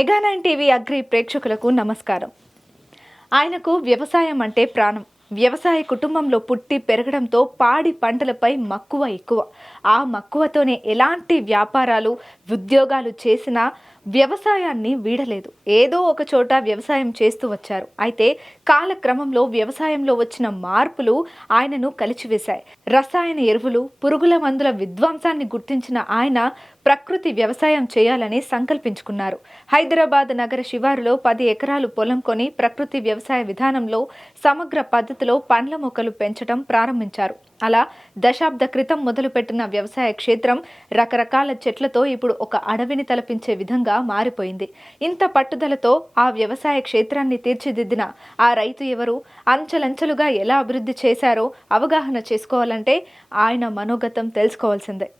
Mega nine TV agri ప్రేక్షకులకు నమస్కారం. ఆయనకు వ్యవసాయం అంటే ప్రాణం. వ్యవసాయ కుటుంబంలో పుట్టి పెరగడంతో పాడి పంటలపై మక్కువ ఎక్కువ. ఆ మక్కువతోనే ఎలాంటి వ్యాపారాలు ఉద్యోగాలు చేసినా వ్యవసాయాన్ని వీడలేదు. ఏదో ఒక చోట వ్యవసాయం చేస్తూ వచ్చారు. అయితే కాలక్రమంలో వ్యవసాయంలో వచ్చిన మార్పులు ఆయనను కలిచివేశాయి. రసాయన ఎరువులు పురుగుల మందుల విధ్వంసాన్ని గుర్తించిన ఆయన ప్రకృతి వ్యవసాయం చేయాలని సంకల్పించుకున్నారు. హైదరాబాద్ నగర శివారులో పది ఎకరాలు పొలం కొని ప్రకృతి వ్యవసాయ విధానంలో సమగ్ర పద్ధతిలో పండ్ల మొక్కలు పెంచడం ప్రారంభించారు. అలా దశాబ్ద క్రితం మొదలుపెట్టిన వ్యవసాయ క్షేత్రం రకరకాల చెట్లతో ఇప్పుడు ఒక అడవిని తలపించే విధంగా మారిపోయింది. ఇంత పట్టుదలతో ఆ వ్యవసాయ క్షేత్రాన్ని తీర్చిదిద్దిన ఆ రైతు ఎవరు అంచెలంచెలుగా ఎలా అభివృద్ధి చేశారో అవగాహన చేసుకోవాలంటే ఆయన మనోగతం తెలుసుకోవాల్సిందే.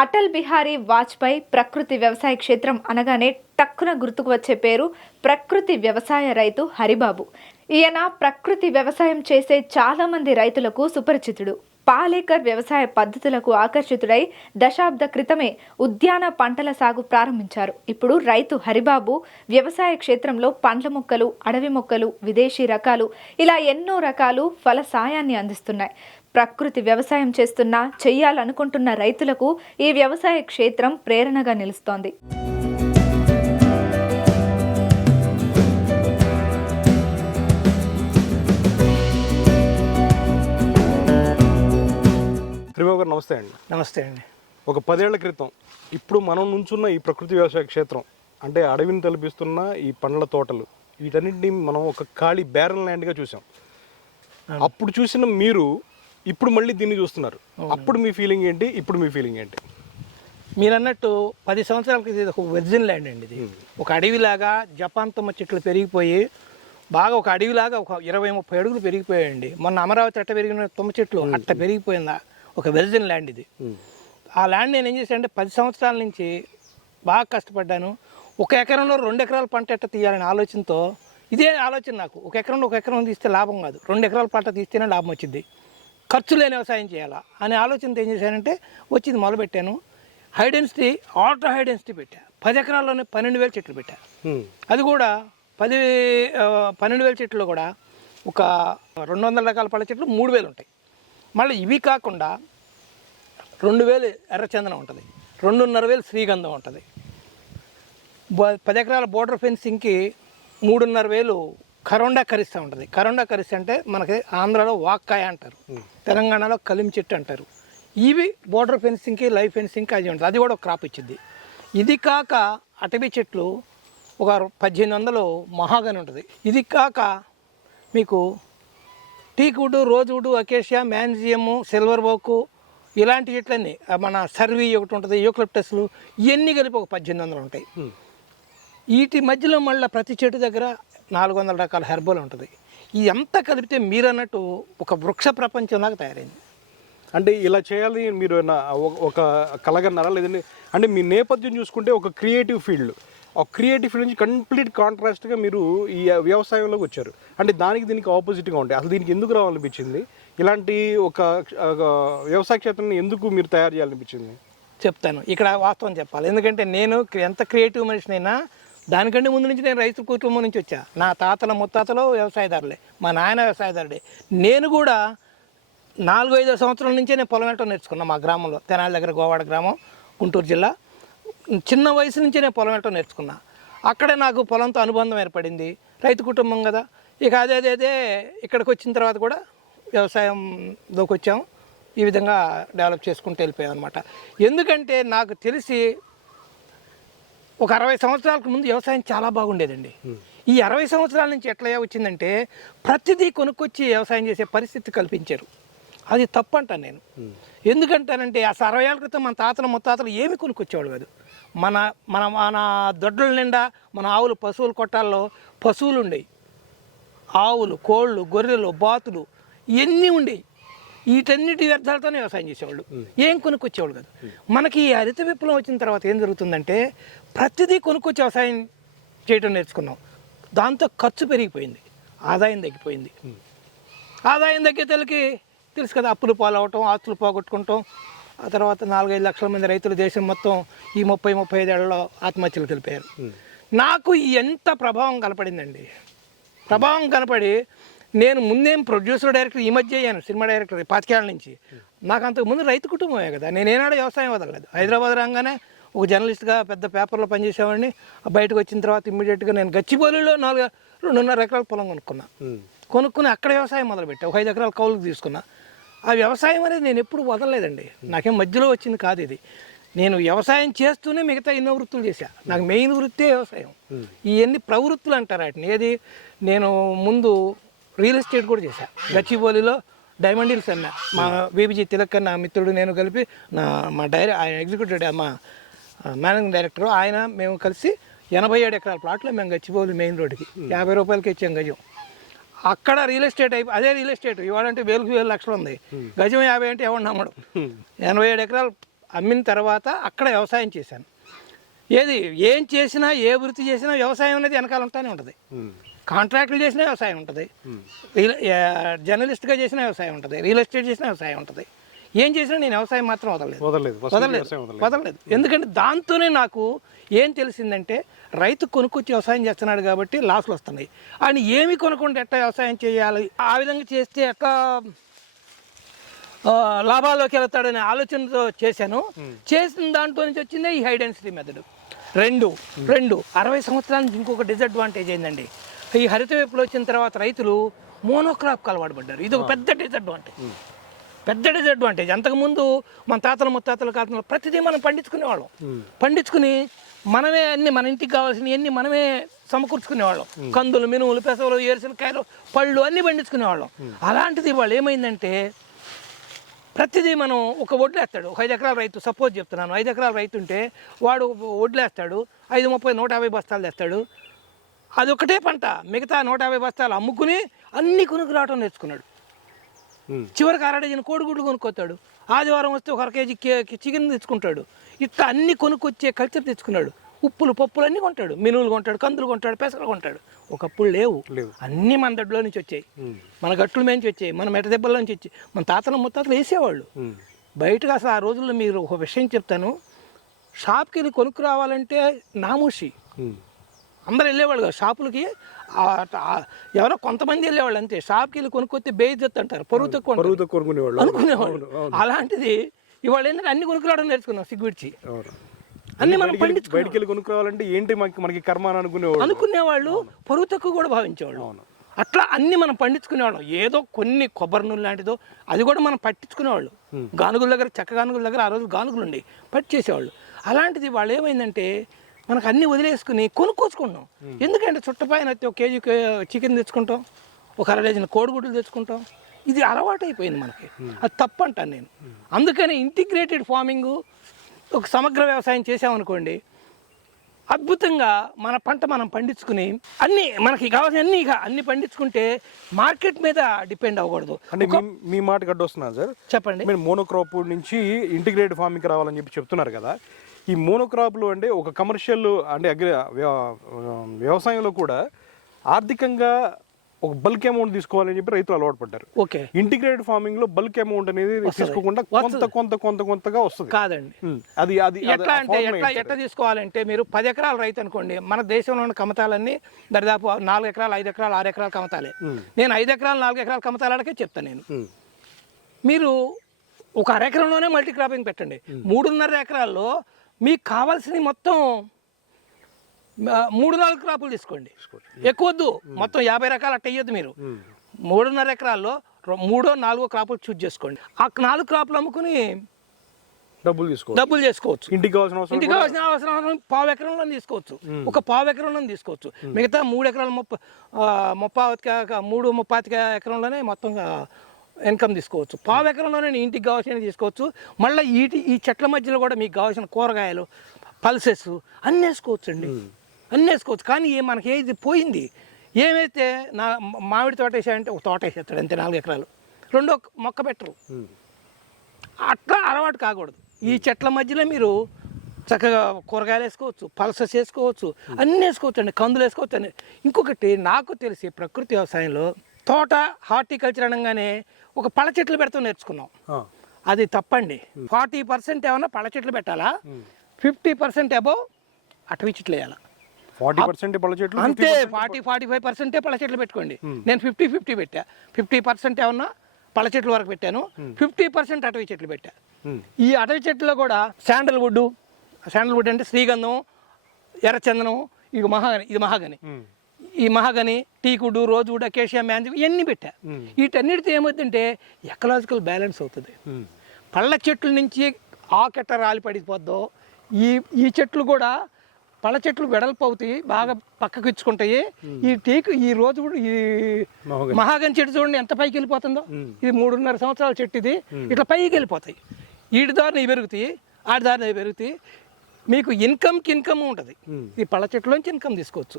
అటల్ బిహారీ వాజ్పేయి ప్రకృతి వ్యవసాయ క్షేత్రం అనగానే టక్కున గుర్తుకు వచ్చే పేరు ప్రకృతి వ్యవసాయ రైతు హరిబాబు. ఈయన ప్రకృతి వ్యవసాయం చేసే చాలామంది రైతులకు సుపరిచితుడు. పాలేకర్ వ్యవసాయ పద్ధతులకు ఆకర్షితుడై దశాబ్ద క్రితమే ఉద్యాన పంటల సాగు ప్రారంభించారు. ఇప్పుడు రైతు హరిబాబు వ్యవసాయ క్షేత్రంలో పండ్ల మొక్కలు అడవి మొక్కలు విదేశీ రకాలు ఇలా ఎన్నో రకాలు ఫల సాయాన్ని అందిస్తున్నాయి. ప్రకృతి వ్యవసాయం చేస్తున్న చెయ్యాలనుకుంటున్న రైతులకు ఈ వ్యవసాయ క్షేత్రం ప్రేరణగా నిలుస్తోంది. గారు నమస్తే అండి. నమస్తే అండి. ఒక పదేళ్ళ క్రితం ఇప్పుడు మనం నుంచున్న ఈ ప్రకృతి వ్యవసాయ క్షేత్రం అంటే అడవిని తలపిస్తున్న ఈ పండ్ల తోటలు వీటన్నింటినీ మనం ఒక ఖాళీ బ్యారల్ ల్యాండ్గా చూసాం అప్పుడు చూసిన మీరు ఇప్పుడు మళ్ళీ దీన్ని చూస్తున్నారు. అప్పుడు మీ ఫీలింగ్ ఏంటి? ఇప్పుడు మీ ఫీలింగ్ ఏంటి? మీరు అన్నట్టు పది సంవత్సరాల క్రితం ఇది ఒక వెర్జిన్ ల్యాండ్ అండి ఇది. ఒక అడవిలాగా జపాన్ తుమ్మ చెట్లు పెరిగిపోయి బాగా ఒక అడవిలాగా ఒక ఇరవై ముప్పై అడుగులు పెరిగిపోయాయండి. మొన్న అమరావతి అట్ట పెరిగిన తుమ్మ చెట్లు అట్ట పెరిగిపోయిందా? ఒక వెర్జిన్ ల్యాండ్ ఇది. ఆ ల్యాండ్ నేను ఏం చేశానంటే పది సంవత్సరాల నుంచి బాగా కష్టపడ్డాను. ఒక ఎకరంలో రెండు ఎకరాల పంట ఎట్ట తీయాలనే ఆలోచనతో ఇదే ఆలోచన నాకు. ఒక ఎకరంలో ఒక ఎకరం తీస్తే లాభం కాదు. రెండు ఎకరాల పంట తీస్తేనే లాభం వచ్చింది ఖర్చు లేని వ్యవసాయం చేయాలా? అనే ఆలోచనతో ఏం చేశానంటే వచ్చి ఇది మొదలుపెట్టాను. High density ultra high density పెట్టా. పది ఎకరాల్లోనే పన్నెండు వేల చెట్లు పెట్టా. అది కూడా పది పన్నెండు వేల చెట్లు కూడా ఒక రెండు వందల రకాల పళ్ళ చెట్లు మూడు వేలు ఉంటాయి. మళ్ళీ ఇవి కాకుండా రెండు వేలు ఎర్రచందనం ఉంటుంది. రెండున్నర వేలు శ్రీగంధం ఉంటుంది. పది ఎకరాల బోర్డర్ ఫెన్సింగ్కి మూడున్నర వేలు కరోండా కరిస్తా ఉంటుంది. కరోండా కరిస్తా అంటే మనకి ఆంధ్రాలో వాక్కాయ అంటారు. తెలంగాణలో కలిం చెట్టు అంటారు. ఇవి బోర్డర్ ఫెన్సింగ్కి లైఫ్ ఫెన్సింగ్కి అది ఉంటుంది అది కూడా ఒక క్రాప్ ఇచ్చింది ఇది కాక అటవీ చెట్లు ఒక పద్దెనిమిది వందలు మహాగని ఉంటుంది. ఇది కాక మీకు teakwood rosewood acacia mangium silver బోకు ఇలాంటి చెట్లన్నీ మన సర్వీ ఒకటి ఉంటుంది యూక్లిప్టస్లు ఇవన్నీ కలిపి ఒక పద్దెనిమిది వందలు ఉంటాయి వీటి మధ్యలో మళ్ళీ ప్రతి చెట్టు దగ్గర నాలుగు వందల రకాల హెర్బల్ ఉంటుంది. ఇదంతా కలిపితే మీరు అన్నట్టు ఒక వృక్ష ప్రపంచంలాగా తయారైంది. అంటే ఇలా చేయాలి మీరు ఒక- కలగన్నారా? లేదంటే అంటే మీ నేపథ్యం చూసుకుంటే ఒక క్రియేటివ్ ఫీల్డ్. ఒక క్రియేటివ్ ఫీల్డ్ నుంచి కంప్లీట్ కాంట్రాస్ట్గా మీరు ఈ వ్యవసాయంలోకి వచ్చారు. అంటే దానికి దీనికి ఆపోజిట్గా ఉంటాయి అసలు దీనికి ఎందుకు రావాలనిపించింది? ఇలాంటి ఒక వ్యవసాయ క్షేత్రాన్ని ఎందుకు మీరు తయారు చేయాలనిపించింది? చెప్తాను. ఇక్కడ వాస్తవం చెప్పాలి. ఎందుకంటే నేను ఎంత క్రియేటివ్ మనిషినైనా దానికంటే ముందు నుంచి నేను రైతు కుటుంబం నుంచి వచ్చా. నా తాతల ముత్తాతలు వ్యవసాయదారులే. మా నాయన వ్యవసాయదారుడే. నేను కూడా నాలుగు ఐదు సంవత్సరాల నుంచే నేను పొలం వెళ్ళటం నేర్చుకున్నాను మా గ్రామంలో. తెనాలి దగ్గర గోవాడ గ్రామం గుంటూరు జిల్లా. చిన్న వయసు నుంచే నేను పొలం వెళ్ళటం నేర్చుకున్నా. అక్కడే నాకు పొలంతో అనుబంధం ఏర్పడింది. రైతు కుటుంబం కదా. ఇక అదే అదేదే ఇక్కడికి వచ్చిన తర్వాత కూడా వ్యవసాయంలోకి వచ్చాము ఈ విధంగా డెవలప్ చేసుకుంటూ వెళ్ళిపోయాం అనమాట ఎందుకంటే నాకు తెలిసి ఒక అరవై సంవత్సరాలకు ముందు వ్యవసాయం చాలా బాగుండేదండి. ఈ అరవై సంవత్సరాల నుంచి ఎట్లా వచ్చిందంటే ప్రతిదీ కొనుక్కొచ్చి వ్యవసాయం చేసే పరిస్థితి కల్పించారు. అది తప్పు అంటాను నేను ఎందుకంటానంటే అసలు అరవై ఏళ్ళ క్రితం మన తాతలు ముత్తాతలు ఏమి కొనుక్కొచ్చేవాళ్ళు కాదు. మన మన మన దొడ్ల నిండా మన ఆవులు పశువుల కొట్టాల్లో పశువులు ఉండేవి ఆవులు కోళ్ళు గొర్రెలు బాతులు ఇవన్నీ ఉండేవి వీటన్నిటి వ్యర్థాలతోనే వ్యవసాయం చేసేవాళ్ళు. ఏం కొనుక్కొచ్చేవాళ్ళు కాదు. మనకి ఈ హరిత విప్లవం వచ్చిన తర్వాత ఏం జరుగుతుందంటే ప్రతిదీ కొనుక్కొచ్చి వ్యవసాయం చేయటం నేర్చుకున్నాం. దాంతో ఖర్చు పెరిగిపోయింది. ఆదాయం తగ్గిపోయింది. ఆదాయం తగ్గేతలకి తెలుసు కదా అప్పులు పాలవటం ఆస్తులు పోగొట్టుకుంటాం. ఆ తర్వాత నాలుగైదు లక్షల మంది రైతులు దేశం మొత్తం ఈ ముప్పై ముప్పై ఐదేళ్ళలో ఆత్మహత్యలు తెలిపారు. నాకు ఎంత ప్రభావం కనపడిందండి. ప్రభావం కనపడి నేను ముందేం ప్రొడ్యూసర్ డైరెక్టర్ ఈ మధ్య అయ్యాను సినిమా డైరెక్టర్ పాతికేళ్ళ నుంచి. నాకు అంతకు ముందు రైతు కుటుంబమే కదా. నేను ఏనాడు వ్యవసాయం వదలలేదు. హైదరాబాద్ రాగానే ఒక జర్నలిస్ట్గా పెద్ద పేపర్లో పనిచేసేవాడిని. బయటకు వచ్చిన తర్వాత ఇమ్మీడియట్గా నేను గచ్చిబౌలిలో నాలుగు రెండున్నర ఎకరాల పొలం కొనుక్కున్నా. కొనుక్కుని అక్కడ వ్యవసాయం మొదలుపెట్టా. ఒక ఐదు ఎకరాల కౌలుకు తీసుకున్నా. ఆ వ్యవసాయం అనేది నేను ఎప్పుడు వదలలేదండి. నాకేం మధ్యలో వచ్చింది కాదు ఇది. నేను వ్యవసాయం చేస్తూనే మిగతా ఎన్నో వృత్తులు చేశా. నాకు మెయిన్ వృత్తే వ్యవసాయం. ఇవన్నీ ప్రవృత్తులు అంటారు వాటిని. ఏది? నేను ముందు రియల్ ఎస్టేట్ కూడా చేశా. గచ్చిబౌలిలో డైమండ్ హిల్స్ అన్న. మా బీబీజీ తిలక్ నా మిత్రుడు నేను కలిపి నా మా డైరె ఆయన ఎగ్జిక్యూటివ్ మా మేనేజింగ్ డైరెక్టర్ ఆయన మేము కలిసి ఎనభై ఏడు ఎకరాల ప్లాట్లో మేము గచ్చిబౌలి మెయిన్ రోడ్డుకి. యాభై రూపాయలకి ఇచ్చాం గజం. అక్కడ రియల్ ఎస్టేట్ అయిపో అదే రియల్ ఎస్టేట్. ఇవాళంటే వేలకు వేలు లక్షలు ఉంది. గజం యాభై అంటే ఎవరు నమ్మడం. ఎనభై ఏడు ఎకరాలు అమ్మిన తర్వాత అక్కడ వ్యవసాయం చేశాను. ఏది ఏం చేసినా ఏ వృత్తి చేసినా వ్యవసాయం అనేది వెనకాల ఉంటానే ఉంటుంది. కాంట్రాక్టులు చేసినా వ్యవసాయం ఉంటుంది. రియల్ జర్నలిస్ట్గా చేసినా వ్యవసాయం ఉంటుంది. రియల్ ఎస్టేట్ చేసినా వ్యవసాయం ఉంటుంది. ఏం చేసినా నేను వ్యవసాయం మాత్రం వదలలేదు. వదలలేదు. వదలలేదు. వదలలేదు. ఎందుకంటే దాంతోనే నాకు ఏం తెలిసిందంటే రైతు కొనుక్కొచ్చి వ్యవసాయం చేస్తున్నాడు కాబట్టి లాస్లు వస్తున్నాయి. ఆయన ఏమి కొనుక్కుంటే ఎట్లా వ్యవసాయం చేయాలి ఆ విధంగా చేస్తే ఎట్లా లాభాల్లోకి వెళ్తాడనే ఆలోచనతో చేశాను. చేసిన దాంట్లో నుంచి వచ్చిందే ఈ హై డెన్సిటీ మెథడ్. రెండు రెండు అరవై సంవత్సరాల నుంచి ఇంకొక డిసడ్వాంటేజ్ ఏంటండి ఈ హరిత విప్లవం వచ్చిన తర్వాత రైతులు మోనోక్రాప్కి అలవాటు పడ్డారు ఇది ఒక పెద్ద డిసడ్వాంటేజ్ పెద్ద డిసడ్వాంటేజ్ అంతకుముందు మన తాతల ముత్తాతల కాలంలో ప్రతిదీ మనం పండించుకునేవాళ్ళం. పండించుకుని మనమే అన్ని మన ఇంటికి కావాల్సినవి అన్ని మనమే సమకూర్చుకునేవాళ్ళం. కందులు మినుములు పెసవలు ఏరుశనకాయలు పళ్ళు అన్నీ పండించుకునేవాళ్ళం. అలాంటిది వాళ్ళు ఏమైందంటే ప్రతిదీ మనం ఒక వడ్లేస్తాడు. ఒక ఐదు ఎకరాల రైతు సపోజ్ చెప్తున్నాను. ఐదు ఎకరాల రైతు ఉంటే వాడు వడ్లేస్తాడు. ఐదు ముప్పై నూట యాభై బస్తాలు తెస్తాడు. అది ఒకటే పంట. మిగతా నూట యాభై బస్తాలు అమ్ముకుని అన్ని కొనుక్కు రావటం నేర్చుకున్నాడు. చివరికి అర డజన్ కోడిగుడ్లు కొనుక్కొస్తాడు. ఆదివారం వస్తే ఒక అర కేజీ చికెన్ తెచ్చుకుంటాడు. ఇట్లా అన్ని కొనుక్కొచ్చే కల్చర్ తెచ్చుకున్నాడు. ఉప్పులు పప్పులు అన్నీ కొంటాడు. మినువులు కొంటాడు కందులు కొంటాడు పెసలు కొంటాడు. ఒకప్పుడు లేవు. లేవు. అన్నీ మన దడ్లో నుంచి వచ్చాయి. మన గట్టుల నుంచి వచ్చాయి. మన మెట దెబ్బల నుంచి వచ్చాయి. మన తాతల ముత్తాతలు వేసేవాళ్ళు. బయటకు అసలు ఆ రోజుల్లో మీరు ఒక విషయం చెప్తాను. షాప్కి వెళ్ళి కొనుక్కు రావాలంటే నామూషి. అందరు వెళ్ళేవాళ్ళు కాదు షాపులకి. ఎవరో కొంతమంది వెళ్ళేవాళ్ళు అంతే. షాప్కి వెళ్ళి కొనుక్కొస్తే బేయిద్దత్ అంటారు పరువు తక్కువ అంటారు. పరుగుతో కొనుక్కునేవాళ్ళు. అనుకునేవాళ్ళు. అలాంటిది ఇవాళ ఏంటంటే అన్ని కొనుక్కురావడం నేర్చుకున్నాం సిగ్గుడిచి. అవును. అన్ని మనం పండించుకున్నాం. బయటికి వెళ్ళి కొనుక్కోవాలంటే ఏంటి మనకి మనకి కర్మ అని అనుకునేవాళ్ళు? అనుకునేవాళ్ళు పరువు తక్కువ కూడా భావించేవాళ్ళు. అట్లా అన్ని మనం పండించుకునేవాళ్ళం. ఏదో కొన్ని కొబ్బరి నూనె లాంటిదో అది కూడా మనం పట్టించుకునేవాళ్ళు. గానుగుల దగ్గర చెక్క గానుగుల దగ్గర ఆ రోజు గానుగులు ఉండి పట్టి చేసేవాళ్ళు అలాంటిది వాళ్ళు ఏమైందంటే మనకు అన్ని వదిలేసుకుని కొనుక్కోచుకుంటాం ఎందుకంటే చుట్టపైన అయితే ఒక కేజీ చికెన్ తెచ్చుకుంటాం ఒక అర డజన్ కోడిగుడ్లు తెచ్చుకుంటాం. ఇది అలవాటు అయిపోయింది మనకి అది తప్పు అంటాను నేను అందుకని ఇంటిగ్రేటెడ్ ఫార్మింగ్ ఒక సమగ్ర వ్యవసాయం చేసామనుకోండి అద్భుతంగా మన పంట మనం పండించుకుని అన్ని మనకి కావాల్సిన అన్ని ఇక అన్ని పండించుకుంటే మార్కెట్ మీద డిపెండ్ అవ్వకూడదు. అంటే మీ మాట గడ్డొస్తున్నా సార్. చెప్పండి. మీరు మోనోక్రాప్ నుంచి ఇంటిగ్రేటెడ్ ఫార్మింగ్ రావాలని చెప్పి చెప్తున్నారు కదా. ఈ మోనోక్రాప్లు అంటే ఒక కమర్షియల్ అంటే అగ్రి వ్య- వ్యవసాయంలో కూడా ఆర్థికంగా ఒక బల్క్ అమౌంట్ తీసుకోవాలని చెప్పి రైతులు అలవాటు పడ్డారు ఓకే. ఇంటిగ్రేటెడ్ ఫార్మింగ్లో బల్క్ అమౌంట్ అనేది తీసుకోకుండా కొంత కొంత కొంత కొంతగా వస్తుంది. కాదండి. అది అది ఎట్లా అంటే ఎట్లా? ఎట్లా తీసుకోవాలంటే మీరు పది ఎకరాల రైతు అనుకోండి మన దేశంలో ఉన్న కమతాలన్నీ దరిదాపు నాలుగు ఎకరాలు ఐదు ఎకరాలు ఆరు ఎకరాల కమతాలే. నేను ఐదు ఎకరాలు నాలుగు ఎకరాల కమతాలకే చెప్తాను నేను. మీరు ఒక అర ఎకరంలోనే మల్టీ క్రాపింగ్ పెట్టండి మూడున్నర ఎకరాల్లో మీకు కావాల్సినవి మొత్తం మూడు నాలుగు క్రాపులు తీసుకోండి. ఎక్కువ వద్దు. మొత్తం యాభై రకాలు అట్ట వేయద్దు మీరు. మూడున్నర ఎకరాల్లో మూడో నాలుగో క్రాపులు చూజ్ చేసుకోండి. ఆ నాలుగు క్రాపులు అమ్ముకుని డబ్బులు తీసుకో డబ్బులు చేసుకోవచ్చు. ఇంటికి కావాల్సిన అవసరం ఇంటికి కావాల్సిన అవసరం పావు ఎకరంలో తీసుకోవచ్చు. ఒక పావు ఎకరంలో తీసుకోవచ్చు. మిగతా మూడు ఎకరాల ముప్ప ఆ, ముప్పాతిక మూడు ముప్పాతిక ఎకరంలోనే మొత్తం ఇన్కమ్ తీసుకోవచ్చు. పావు ఎకరంలోనే ఇంటికి కావాల్సినవి తీసుకోవచ్చు. మళ్ళీ ఈ ఈ చెట్ల మధ్యలో కూడా మీకు కావాల్సిన కూరగాయలు పల్సెస్ అన్నీ వేసుకోవచ్చు అండి అన్నీ వేసుకోవచ్చు. కానీ ఏ మనకి ఏది పోయింది? ఏమైతే నా మామిడి తోట వేసాయంటే ఒక తోట వేసేస్తాడు అంతే నాలుగు ఎకరాలు. రెండో మొక్క పెట్టరు. అట్లా అలవాటు కాకూడదు. ఈ చెట్ల మధ్యలో మీరు చక్కగా కూరగాయలు వేసుకోవచ్చు పల్సస్ వేసుకోవచ్చు అన్నీ వేసుకోవచ్చు అండి కందులు వేసుకోవచ్చు అండి ఇంకొకటి నాకు తెలిసి ప్రకృతి వ్యవసాయంలో తోట హార్టికల్చర్ అనగానే ఒక పళ్ళ చెట్లు పెడతాం నేర్చుకున్నాం. అది తప్పండి. ఫార్టీ పర్సెంట్ ఏమన్నా పళ్ళ చెట్లు పెట్టాలా? ఫిఫ్టీ పర్సెంట్ అబోవ్ అటవీ చెట్లు వేయాలా? ఫార్టీ పర్సెంట్ పళ్ళ చెట్లు అంతే ఫార్టీ ఫార్టీ ఫైవ్ పర్సెంటే పళ్ళ చెట్లు పెట్టుకోండి. నేను ఫిఫ్టీ ఫిఫ్టీ పెట్టా. ఫిఫ్టీ పర్సెంట్ ఏమన్నా పళ్ళ చెట్ల వరకు పెట్టాను. ఫిఫ్టీ పర్సెంట్ అటవీ చెట్లు పెట్టా. ఈ అటవీ చెట్టులో కూడా శాండల్వుడ్ శాండల్వుడ్ అంటే శ్రీగంధం ఎర్రచందనం ఇది మహాగని ఇది మహాగని ఈ మహాగని టీకుడు రోజ్వుడ్ అకేషియా మ్యాంజి ఇవన్నీ పెట్టా. వీటన్నిటితో ఏమవుతుందంటే ఎకలాజికల్ బ్యాలెన్స్ అవుతుంది. పళ్ళ చెట్ల నుంచి ఆకెట్ట రాలి పడిపోద్దో ఈ ఈ చెట్లు కూడా పళ్ళ చెట్లు వెడల్పు అవుతాయి బాగా పక్కకు ఇచ్చుకుంటాయి ఈ టీకు ఈ రోజు కూడా ఈ మహాగని. చెట్టు చూడండి ఎంత పైకి వెళ్ళిపోతుందో. ఇది మూడున్నర సంవత్సరాల చెట్టు ఇది. ఇట్లా పైకి వెళ్ళిపోతాయి. ఈడి దారిని పెరుగుతాయి ఆడి దారిని పెరుగుతాయి. మీకు ఇన్కమ్కి ఇన్కమ్ ఉంటుంది. ఈ పళ్ళ చెట్లోంచి ఇన్కమ్ తీసుకోవచ్చు.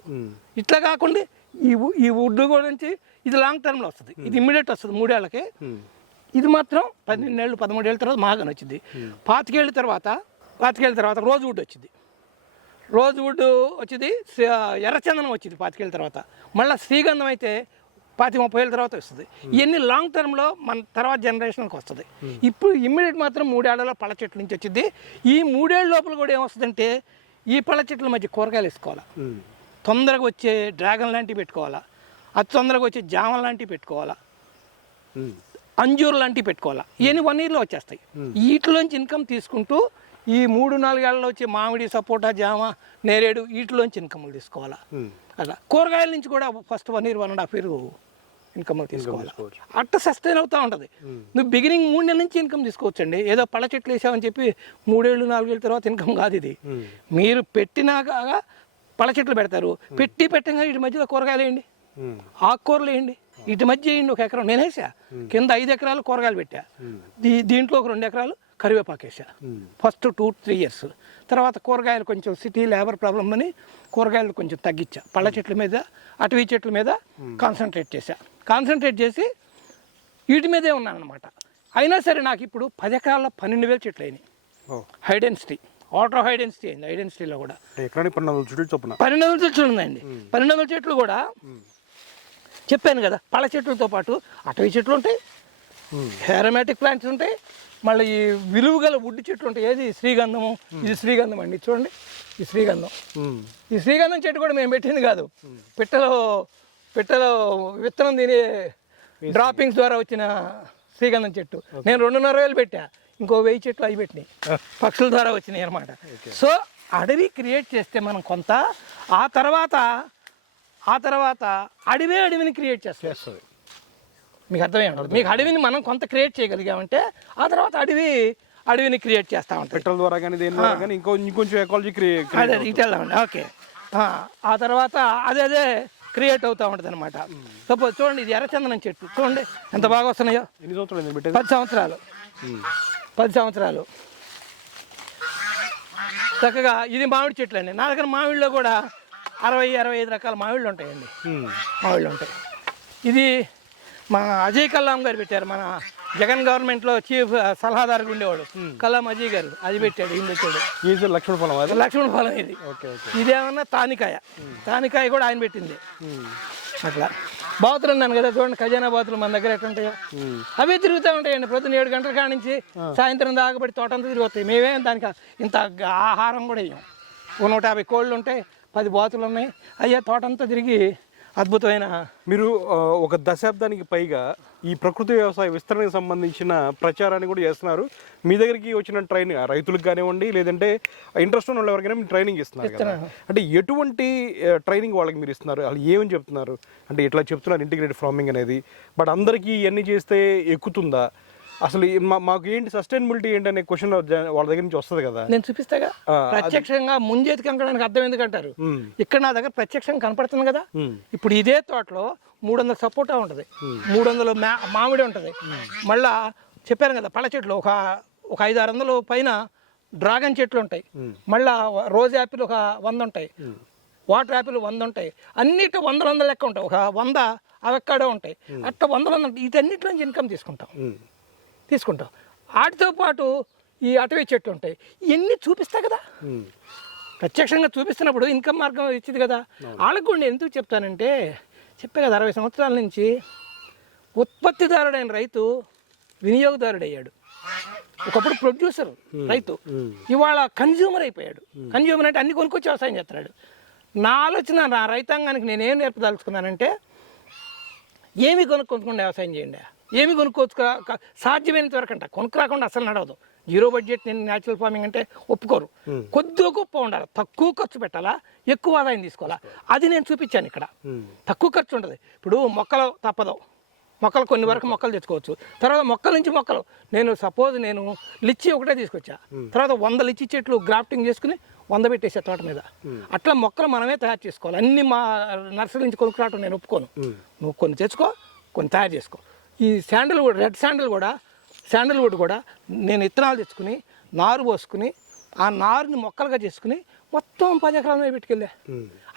ఇట్లా కాకుండా ఈ ఈ వుడ్ గురించి ఇది లాంగ్ టర్మ్లో వస్తుంది. ఇది ఇమ్మీడియట్ వస్తుంది మూడేళ్ళకి. ఇది మాత్రం పన్నెండేళ్ళు పదమూడేళ్ళ తర్వాత మహాగన్ వచ్చింది పాతికేళ్ళ తర్వాత పాతికేళ్ళ తర్వాత రోజు వుడ్ వచ్చింది. రోజు వుడ్ వచ్చింది ఎర్రచందనం వచ్చింది పాతికేళ్ళ తర్వాత. మళ్ళీ శ్రీగంధం అయితే పాతి ముప్పై ఏళ్ళ తర్వాత వస్తుంది. ఇవన్నీ లాంగ్ టర్మ్లో మన తర్వాత జనరేషన్కి వస్తుంది. ఇప్పుడు ఇమ్మీడియట్ మాత్రం మూడేళ్ళలో పళ్ళ చెట్ల నుంచి వచ్చింది. ఈ మూడేళ్ళ లోపల కూడా ఏమొస్తుందంటే ఈ పళ్ళ చెట్ల మధ్య కూరగాయలు వేసుకోవాలి? తొందరగా వచ్చే డ్రాగన్ లాంటివి పెట్టుకోవాలా? అతి తొందరగా వచ్చే జామ లాంటివి పెట్టుకోవాలా? అంజూరు లాంటివి పెట్టుకోవాలా? ఇవన్నీ వన్ ఇయర్లో వచ్చేస్తాయి. వీటిలోంచి ఇన్కమ్ తీసుకుంటూ ఈ మూడు నాలుగేళ్ళలో వచ్చే మామిడి సపోటా జామ నేరేడు వీటిలోంచి ఇన్కమ్లు తీసుకోవాలా? అలా. కూరగాయల నుంచి కూడా first one year one and half year income తీసుకోవాలి? తీసుకోవచ్చు. అట్ట సస్టైన్ అవుతూ ఉంటుంది. నువ్వు బిగినింగ్ మూడు నెలల నుంచి ఇన్కమ్ తీసుకోవచ్చండి. ఏదో పళ్ళ చెట్లు వేసామని చెప్పి మూడేళ్ళు నాలుగేళ్ళ తర్వాత ఇన్కమ్ కాదు ఇది. ఉమ్, మీరు పెట్టినాక పళ్ళ చెట్లు పెడతారు. పెట్టి పెట్టంగా వీటి మధ్యలో కూరగాయలు వేయండి. ఆకుకూరలు వేయండి. ఇటు మధ్య వేయండి ఒక ఎకరం. నేను వేసా. కింద ఐదు ఎకరాలు కూరగాయలు పెట్టా. దీ దీంట్లో ఒక రెండు ఎకరాలు కరివేపాకు వేసా. ఫస్ట్ టూ త్రీ ఇయర్స్ తర్వాత కూరగాయలు కొంచెం సిటీ లేబర్ ప్రాబ్లం అని కూరగాయలు కొంచెం తగ్గించా. పళ్ళ చెట్ల మీద అటవీ చెట్ల మీద కాన్సన్ట్రేట్ చేశా కాన్సన్ట్రేట్ చేసి వీటి మీదే ఉన్నాను అనమాట అయినా సరే నాకు ఇప్పుడు పది ఎకరాల్లో పన్నెండు వేల చెట్లు అయినాయి. హైడెన్సిటీ ఆటో హైడెన్సిటీ అయింది హైడెన్సిటీలో కూడా. పన్నెండు వందల చుట్టూ చొప్పున. పన్నెండు వందల చెట్లు ఉన్నాయండి. పన్నెండు వందల చెట్లు కూడా చెప్పాను కదా పళ్ళ చెట్లతో పాటు అటవీ చెట్లు ఉంటాయి హెరమాటిక్ ప్లాంట్స్ ఉంటాయి మళ్ళీ ఈ విలువ గల వుడ్ చెట్లు ఉంటాయి. ఏది? శ్రీగంధము. ఇది శ్రీగంధం అండి చూడండి ఈ శ్రీగంధం. ఈ శ్రీగంధం చెట్టు కూడా మేము పెట్టింది కాదు. పిట్టలో పిట్టలో విత్తనం తినే డ్రాపింగ్స్ ద్వారా వచ్చిన శ్రీగంధం చెట్టు. నేను రెండున్నర వేలు పెట్టా. ఇంకో వెయ్యి చెట్లు అవి పెట్టినాయి. పక్షుల ద్వారా వచ్చినాయి అనమాట సో అడవి క్రియేట్ చేస్తే మనం కొంత ఆ తర్వాత ఆ తర్వాత అడవే అడవిని క్రియేట్ చేస్తాం చేస్తుంది. మీకు అర్థమై ఉంటుంది. మీకు అడవిని మనం కొంత క్రియేట్ చేయగలిగామంటే ఆ తర్వాత అడవి అడవిని క్రియేట్ చేస్తూ ఉంటుంది. పెట్రోల్ ద్వారా కానీ దేని ద్వారా కానీ ఇంకో ఇంకొంచెం ఎకాలజీ క్రియేట్ అదే ఇటు వెళ్దామండి ఓకే. ఆ తర్వాత అదే అదే క్రియేట్ అవుతూ ఉంటుంది అనమాట సపోజ్ చూడండి ఇది ఎర్రచందనం చెట్టు. చూడండి ఎంత బాగా వస్తున్నాయో. ఎన్ని సంవత్సరాలు పది సంవత్సరాలు. పది సంవత్సరాలు. చక్కగా ఇది మామిడి చెట్లు అండి నా దగ్గర మామిడిలో కూడా అరవై అరవై ఐదు రకాల మామిళ్ళు ఉంటాయండి. మామిళ్ళు ఉంటాయి. ఇది మా అజయ్ కల్లాం గారు పెట్టారు మన జగన్ గవర్నమెంట్లో చీఫ్ సలహాదారుగా ఉండేవాడు. కల్లాం అజయ్ గారు అది పెట్టాడు ఈయన పెట్టాడు. ఈ లక్ష్మణ ఫలం లక్ష్మణ ఫలం ఇది. ఇదేమన్నా తానికాయ. తానికాయ కూడా ఆయన పెట్టింది. అట్లా. బాతులు అన్నాను కదా చూడండి ఖజానా బాతులు మన దగ్గర ఎట్లా ఉంటాయో. అవే తిరుగుతూ ఉంటాయండి ప్రొద్దున ఏడు గంటల కాడ నుంచి సాయంత్రం దాకబడి తోటంతా తిరుగుతాయి. మేమే దానికి ఇంత ఆహారం కూడా ఓ నూట యాభై కోళ్ళు ఉంటాయి పది బాతులు ఉన్నాయి. అయ్యా తోటంతా తిరిగి అద్భుతమైన. మీరు ఒక దశాబ్దానికి పైగా ఈ ప్రకృతి వ్యవసాయ విస్తరణకు సంబంధించిన ప్రచారాన్ని కూడా చేస్తున్నారు. మీ దగ్గరికి వచ్చిన ట్రైనింగ్ రైతులకు కానివ్వండి లేదంటే ఇంట్రెస్ట్ ఉన్న ఎవరికైనా మీరు ట్రైనింగ్ ఇస్తున్నారు కదా. అంటే ఎటువంటి ట్రైనింగ్ వాళ్ళకి మీరు ఇస్తున్నారు? వాళ్ళు ఏమని చెప్తున్నారు? అంటే ఇట్లా చెప్తున్నారు ఇంటిగ్రేటెడ్ ఫార్మింగ్ అనేది. బట్ అందరికీ ఇవన్నీ చేస్తే ఎక్కుతుందా? అసలు మాకు ఏంటి సస్టైనబిలిటీ ఏంటి అనే క్వశ్చన్ వాళ్ళ దగ్గర నుంచి వస్తుంది కదా. నేను చూపిస్తాగా? ప్రత్యక్షంగా ముంజేతి కంకడానికి అర్థం ఎందుకంటారు ఇక్కడ నా దగ్గర ప్రత్యక్షంగా కనపడుతుంది కదా. ఇప్పుడు ఇదే తోటలో మూడు వందల సపోటా ఉంటుంది. మూడు వందలు మా- మామిడి ఉంటుంది. మళ్ళా చెప్పాను కదా పళ్ళ చెట్లు ఒక ఒక ఐదు ఆరు వందలు పైన డ్రాగన్ చెట్లు ఉంటాయి. మళ్ళా రోజ్ యాపిల్ ఒక వంద ఉంటాయి. వాటర్ యాపిల్ వంద ఉంటాయి. అన్నిటి వందల వందల లెక్క ఉంటాయి. ఒక వంద అవెక్కడో ఉంటాయి. అట్లా వందల వంద నుంచి ఇన్కమ్ తీసుకుంటాం. తీసుకుంటాం వాటితో పాటు ఈ అటవీ చెట్లు ఉంటాయి. ఇవన్నీ చూపిస్తా కదా. ప్రత్యక్షంగా చూపిస్తున్నప్పుడు ఇన్కమ్ మార్గం ఇచ్చింది కదా. వాళ్ళకు కూడా నేను ఎందుకు చెప్తానంటే చెప్పే కదా అరవై సంవత్సరాల నుంచి ఉత్పత్తిదారుడైన రైతు వినియోగదారుడయ్యాడు. ఒకప్పుడు ప్రొడ్యూసర్ రైతు. ఇవాళ కన్జ్యూమర్ అయిపోయాడు. కన్జ్యూమర్ అంటే అన్ని కొనుక్కొచ్చి వ్యవసాయం చేస్తున్నాడు. నా ఆలోచన నా రైతాంగానికి నేనేం నేర్పదలుచుకున్నానంటే ఏమి కొనుక్కొనుకుండా వ్యవసాయం చేయండి. ఏమి కొనుక్కోవచ్చు సాధ్యమైనంత వరకు అంట కొనుక్కు రాకుండా అసలు నడవదు. జీరో బడ్జెట్ నేను న్యాచురల్ ఫార్మింగ్ అంటే ఒప్పుకోరు. కొద్దిగా గొప్ప ఉండాలి. తక్కువ ఖర్చు పెట్టాలా? ఎక్కువ ఆదాయం తీసుకోవాలా? అది నేను చూపించాను ఇక్కడ. తక్కువ ఖర్చు ఉంటుంది ఇప్పుడు మొక్కలు తప్పదు. మొక్కలు కొన్ని వరకు మొక్కలు. తెచ్చుకోవచ్చు. తర్వాత మొక్కల నుంచి మొక్కలు. నేను సపోజ్ నేను లిచ్చి ఒకటే తీసుకొచ్చా. తర్వాత వంద లిచ్చి చెట్లు గ్రాఫ్టింగ్ చేసుకుని వంద పెట్టేసా తోట మీద. అట్లా మొక్కలు మనమే తయారు చేసుకోవాలి. అన్ని మా నర్సరీ నుంచి కొనుక్కురావటం నేను ఒప్పుకోను. నువ్వు కొన్ని తెచ్చుకో కొన్ని తయారు చేసుకో. ఈ శాండిల్ వుడ్ రెడ్ శాండిల్ కూడా శాండిల్ వుడ్ కూడా నేను ఇత్తనాలు తెచ్చుకుని నారు పోసుకుని ఆ నారుని మొక్కలుగా చేసుకుని మొత్తం పది ఎకరాల మీద పెట్టుకెళ్ళా.